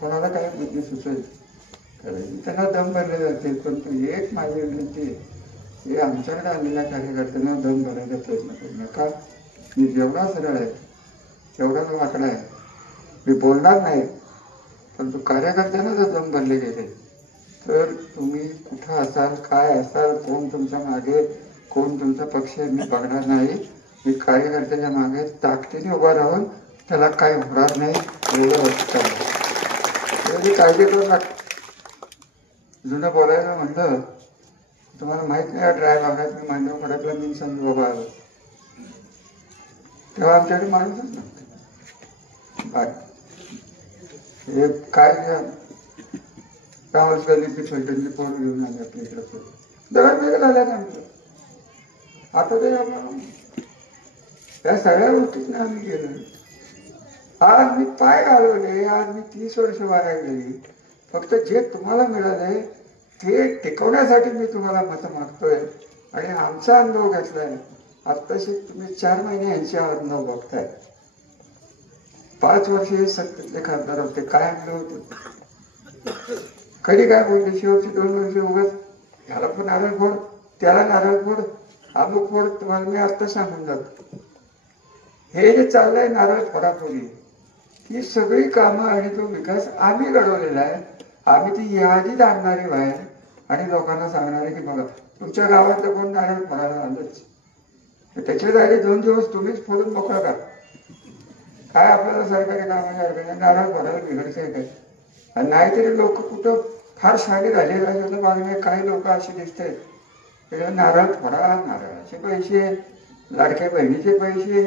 कोणाला काय बुद्धी सुचेल त्यांना दम भरले जातील. परंतु एक माझी विनंती, हे आमच्याकडे आलेल्या कार्यकर्त्यांना दम भरायचा प्रयत्न करू नका. मी जेवढा सरळ आहे तेवढा जो आकडा आहे, मी बोलणार नाही. परंतु कार्यकर्त्यांना जर दम भरले गेले तर तुम्ही कुठं असाल, काय असाल, कोण तुमच्या मागे, कोण तुमचा पक्ष आहे, मी बघणार नाही. मी कार्यकर्त्याच्या मागे ताकदीने उभा राहून त्याला काय होणार नाही एवढं लक्षात काळजी करू नका. जुनं बोलायला म्हणलं, तुम्हाला माहित नाही ड्राय भागात मी मांडव खडकला मी समजू बाबा आलो तेव्हा आमच्याकडे माणूसच नव्हतं. हे काय गावात गली पिछलटनची पोर घेऊन आले आपल्या इकडे दगड वेगळं आल्यात आमचं. आता ते या सगळ्या गोष्टीत आम्ही गेलो. आज मी पाय घालवले, आज मी 30 वर्ष वाया गेली. फक्त जे तुम्हाला मिळाले ते टिकवण्यासाठी मी तुम्हाला मतं मागतोय. आणि आमचा अनुभव घेतलाय. आत्ताशी तुम्ही 4 महिने यांचे अनुभव बघताय. 5 वर्ष हे सत्तेतले खासदार होते, काय आणलं होतं, कधी काय बोलले. शेवटची 2 वर्ष उगाच ह्याला पण नारळ फोड, त्याला नारळ फोड, अमुक फोड. तुम्हाला मी आत्ता सांगून जातो, हे जे चाललंय नारळ फोडाफोडी, ही सगळी कामं आणि तो विकास आम्ही घडवलेला आहे. आम्ही ती यादीत आणणारी बाहेर आणि लोकांना सांगणारे की बघा तुमच्या गावातलं कोण नारळ फोडायला आलंच, त्याच्या जागी 2 दिवस तुम्हीच फोडून मोकळा करा. काय आपल्याला सरकारी कामाच्या नारळ फोडायला बिघडतंय काय. आणि नाहीतरी लोक कुठं फार शाळे झाले राहिलं मागणे. काही लोक असे दिसत आहेत, नारळ फोडा, नारळाचे पैसे, लाडक्या बहिणीचे पैसे,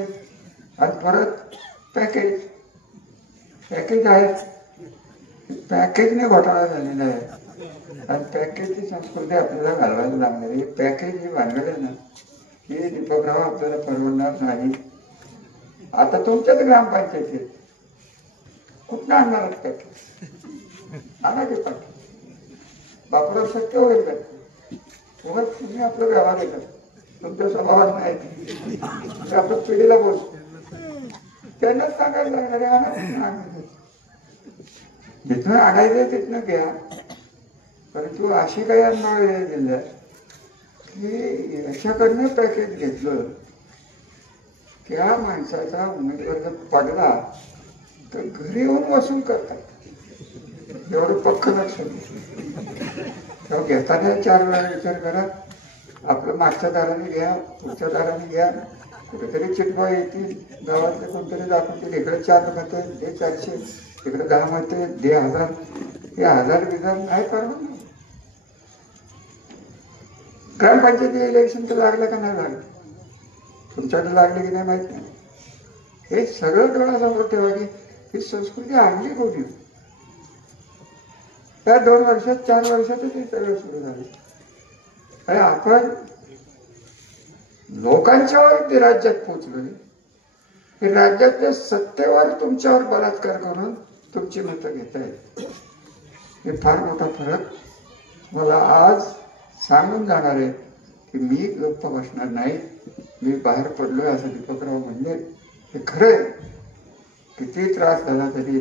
आणि परत पॅकेज आहे. पॅकेजने घोटाळा झालेला आहे. आणि पॅकेजची संस्कृती आपल्याला घालवायला लागणार आहे. पॅकेज ही भांडवल आहे ना, हे दीपकराव आपल्याला परवडणार नाही. आता तुमच्याच ग्रामपंचायतीत कुठं आणणार पॅकेज, आणा की पॅकेज. बापूराव शक्य होईल का तुम्ही आपलं व्यवहार येतात, तुमच्या स्वभावात नाही. आपण पिढीला बोलतो, त्यांनाच सांगायला लागणार आहे. जिथून आणायचं तिथनं घ्या. परंतु अशी काही अनुभव दिल्या की याच्याकडनं पॅकेज घेतलं, त्या माणसाचा उमेदवार जर पडला तर घरी येऊन वसूल करतात. एवढं पक्क लक्षात तेव्हा घेताना 4 वेळा विचार करा. आपलं मागच्या दाराने घ्या, पुढच्या दाराने घ्या. कुठेतरी चिटवा येतील, गावातले कोणतरी दाखवतील, इकडे 4 मते दे 400, इकडे 10 मते दे 1000. हे 1000 नाही परवडणार. ग्रामपंचायती इलेक्शन तर लागलं का नाही लागलं, तुमच्याकडे लागले की नाही माहित नाही. हे सगळं डोळ्यासमोर ठेवा की ही संस्कृती आणली कोणी. त्या 2 वर्षात 4 वर्षातच हे सगळं सुरू झालं. आणि आपण लोकांच्यावर ते राज्यात पोचलोय, की राज्यातल्या सत्तेवर तुमच्यावर बलात्कार करून तुमची मतं घेता येत. हे फार मोठा फरक मला आज सांगून जाणार आहे की मी गप्प बसणार नाही. मी बाहेर पडलोय असं दीपकराव म्हणले हे खरंय. किती त्रास झाला तरी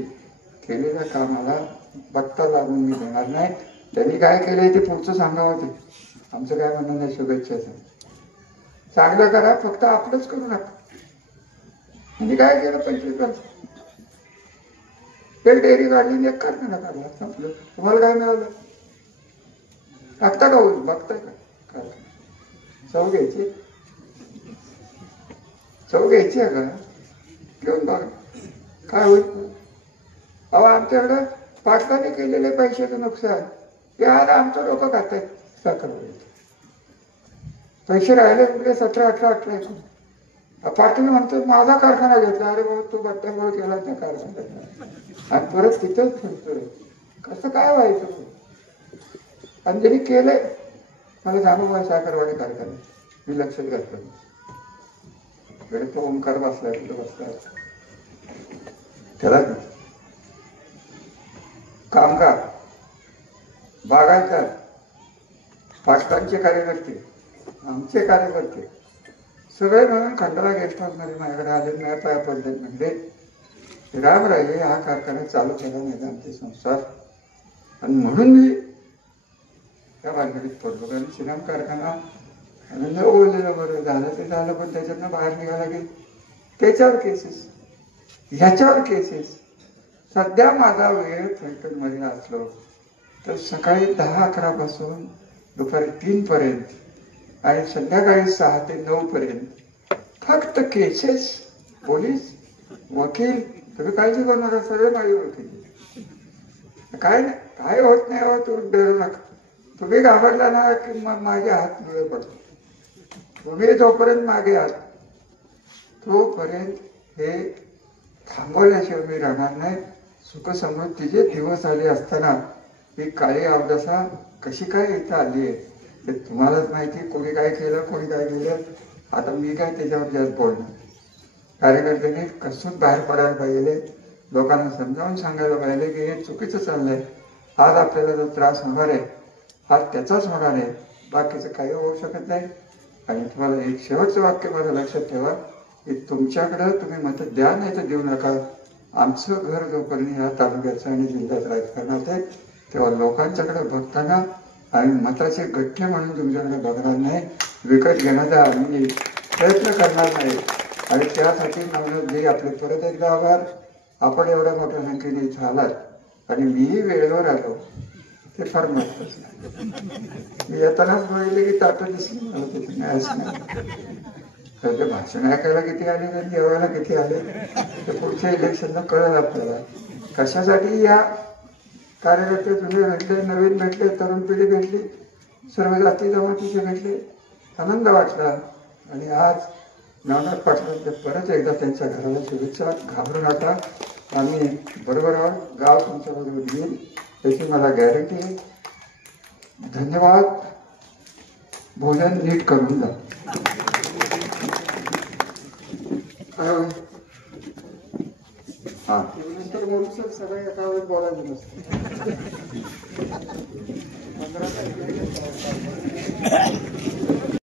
केलेल्या कामाला बत्ता लागून मी देणार नाही. त्यांनी काय केलंय ते पुढचं सांगावं. ते आमचं काय म्हणणं नाही, शुभेच्छाचं. चांगलं करा, फक्त आपलंच करू नका. म्हणजे काय केलं 25 वर्ष एक डेअरी काढली, एक कारखाना काढला, संपलं. तुम्हाला काय मिळालं? टाकता का होईल, बघताय का? चव घ्यायची, चव घ्यायची आहे का? घेऊन बघा काय होईल. अहो आमच्याकडं पाटलाने केलेले पैशाचं नुकसान ते आज आमचं लोक खात आहेत साखरवाडीत. पैसे राहिले कुठले 17-18 पाटील म्हणतो माझा कारखाना घेतला. अरे बाबा तू बट्ट्यामुळे केला त्या कारखान्यात आणि परत तिथंच फिरतोय. कसं काय व्हायचं? आणि त्यांनी केलंय. मला सांगू मला साखरवाडी कारखाना मी लक्षात घातलं. तो ओंकार बसलाय कुठं बसलाय त्याला कामगार बागायतदार पाटलांचे कार्यकर्ते आमचे कार्यकर्ते सगळे मिळून खंडाळा गेस्ट हाऊस मध्ये माझ्याकडे आले. माझ्या पाया पडले. म्हणजे रामराजे हा कारखाना चालू केला नाही आमचे संसार आणि म्हणून मी त्या भानगडीत पडलो. कारण श्रीराम कारखाना न बोललेलं बरं झालं ते झालं पण त्याच्यातनं बाहेर निघाला की त्याच्यावर केसेस ह्याच्यावर केसेस. सध्या माझा वेळ फलटण मध्ये असलो तर सकाळी 10-11 पासून दुपारी 3 पर्यंत आणि संध्याकाळी 6 ते 9 पर्यंत फक्त केसेस. पोलीस वकील तुम्ही काळजी करू नका सगळे माझी ओळखी. काय नाही काय होत नाही हो तू डरू नका. तुम्ही घाबरला ना की मग माझे हात मिळे पडतो. तुम्ही जोपर्यंत मागे आहात तोपर्यंत हे थांबवल्याशिवाय मी राहणार नाही. सुखसमृद्धीचे दिवस आले असताना ही काळी अवदशा कशी काय इथं आली आहे ते तुम्हालाच माहिती. कोणी काय केलं कोणी काय केलं आता मी काय त्याच्यावर जास्त बोलणार. कार्यकर्त्यांनी कसून बाहेर पडायला पाहिजे. लोकांना समजावून सांगायला पाहिजे की हे चुकीचं चाललंय. आज आपल्याला जो त्रास होणार आहे हा त्याचाच होणार आहे. बाकीचं काही होऊ शकत नाही. आणि तुम्हाला एक शेवटचं वाक्य माझं लक्षात ठेवा की तुमच्याकडं तुम्ही मत द्या नाही तर देऊ नका. आमचं घर जोपर्यंत या तालुक्याचं आणि जिल्ह्यात राजकारणात आहे तेव्हा लोकांच्याकडे बघताना आम्ही मताचे गठ्ठे म्हणून तुमच्याकडे बघणार नाही. विकत घेण्याचा आम्ही प्रयत्न करणार नाही. आणि त्यासाठी नवनाथजी आपले परत एकदा आभार. आपण एवढ्या मोठ्या संख्येने इथं आलात आणि मीही वेळेवर आलो ते फार महत्वाचं आहे. मी येतानाच बघितले की ताटं दिसली मला तिथे नाही असं नाही. तर ते भाषण ऐकायला किती आले आणि जेवायला किती आले ते पुढच्या इलेक्शनला कळेल आपल्याला. कशासाठी या कार्यकर्ते जुने भेटले नवीन भेटले तरुण पिढी भेटली सर्व जाती जमातीचे भेटले आनंद वाटला. आणि आज नवनाथ पाटलांचे परत एकदा त्यांच्या घराला शुभेच्छा. घाबरू नका आम्ही बरोबर आहोत. गाव तुमच्याबरोबर येईल याची मला गॅरंटी आहे. धन्यवाद. भोजन नीट करून जा. हा नंतर बोलू सर सगळ्या एका वेळेस बोलायचं नसतं.